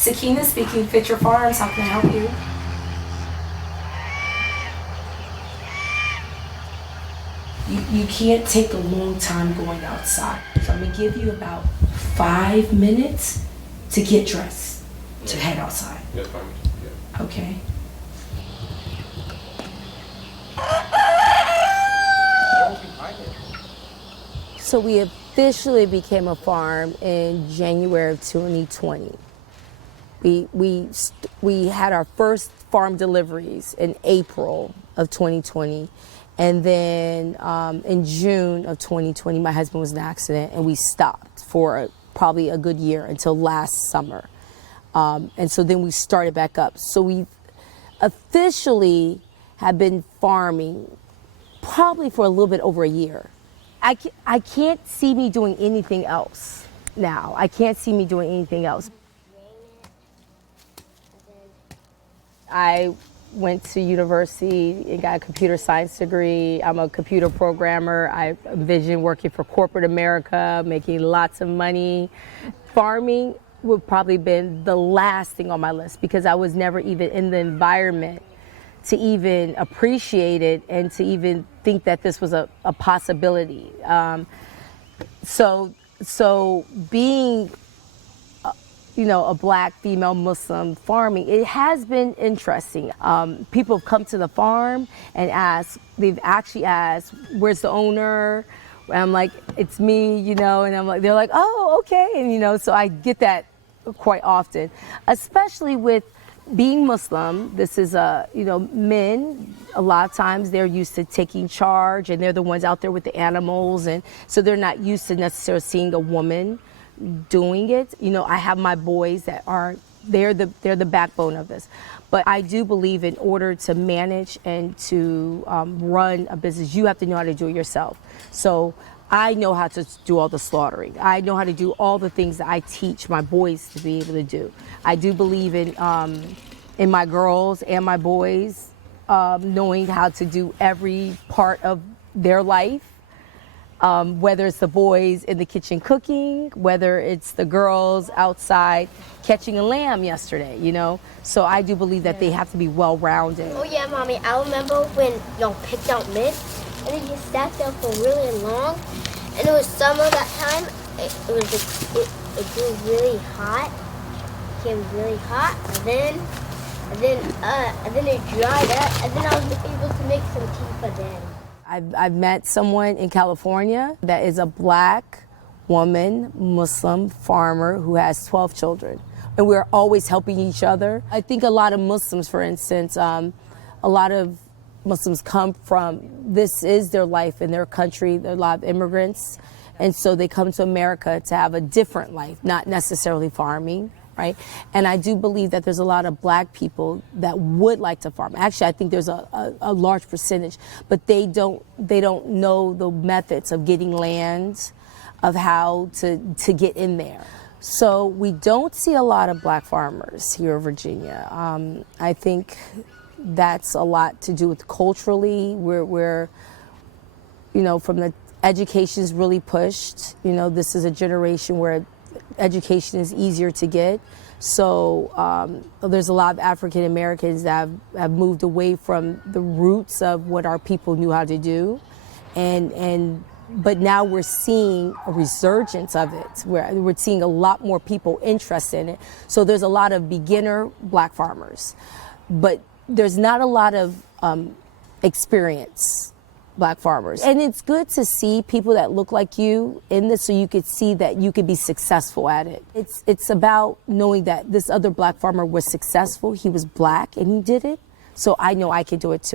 Sakina speaking, Fitrah Farms, how can I help you? You can't take a long time going outside. So I'm gonna give you about 5 minutes to get dressed, to head outside. That's fine. Yeah. Okay? So we officially became a farm in January of 2020. We had our first farm deliveries in April of 2020. And then in June of 2020, my husband was in an accident and we stopped for probably a good year until last summer. And so then we started back up. So we officially have been farming probably for a little bit over a year. I can't see me doing anything else now. I can't see me doing anything else. I went to university and got a computer science degree. I'm a computer programmer. I envision working for corporate America, making lots of money. Farming would probably been the last thing on my list because I was never even in the environment to even appreciate it and to even think that this was a possibility. So being a black female Muslim farming, it has been interesting. People have come to the farm and they've actually asked, where's the owner? And I'm like, it's me, and I'm like, they're like, oh, okay. And, so I get that quite often, especially with being Muslim. This is men, a lot of times they're used to taking charge and they're the ones out there with the animals. And so they're not used to necessarily seeing a woman doing it. I have my boys that they're the backbone of this. But I do believe in order to manage and to run a business, you have to know how to do it yourself. So I know how to do all the slaughtering. I know how to do all the things that I teach my boys to be able to do. I do believe in my girls and my boys knowing how to do every part of their life. Whether it's the boys in the kitchen cooking, whether it's the girls outside catching a lamb yesterday, So I do believe that they have to be well-rounded. Oh yeah, Mommy, I remember when y'all picked out mint, and then you sat there for really long, and it was summer that time. It grew really hot, became really hot, and then it dried up, and then I was able to make some tea for them. I've met someone in California that is a black woman, Muslim farmer who has 12 children. And we're always helping each other. I think a lot of Muslims, for instance, a lot of Muslims come from, this is their life in their country. There are a lot of immigrants. And so they come to America to have a different life, not necessarily farming. Right? And I do believe that there's a lot of black people that would like to farm. Actually, I think there's a large percentage, but they don't know the methods of getting land, of how to get in there. So we don't see a lot of black farmers here in Virginia. I think that's a lot to do with culturally. We're from the education is really pushed. This is a generation where education is easier to get. So there's a lot of African Americans that have moved away from the roots of what our people knew how to do. But now we're seeing a resurgence of it. We're seeing a lot more people interested in it. So there's a lot of beginner black farmers, but there's not a lot of experience black farmers. And it's good to see people that look like you in this so you could see that you could be successful at it. It's about knowing that this other black farmer was successful. He was black and he did it. So I know I can do it too.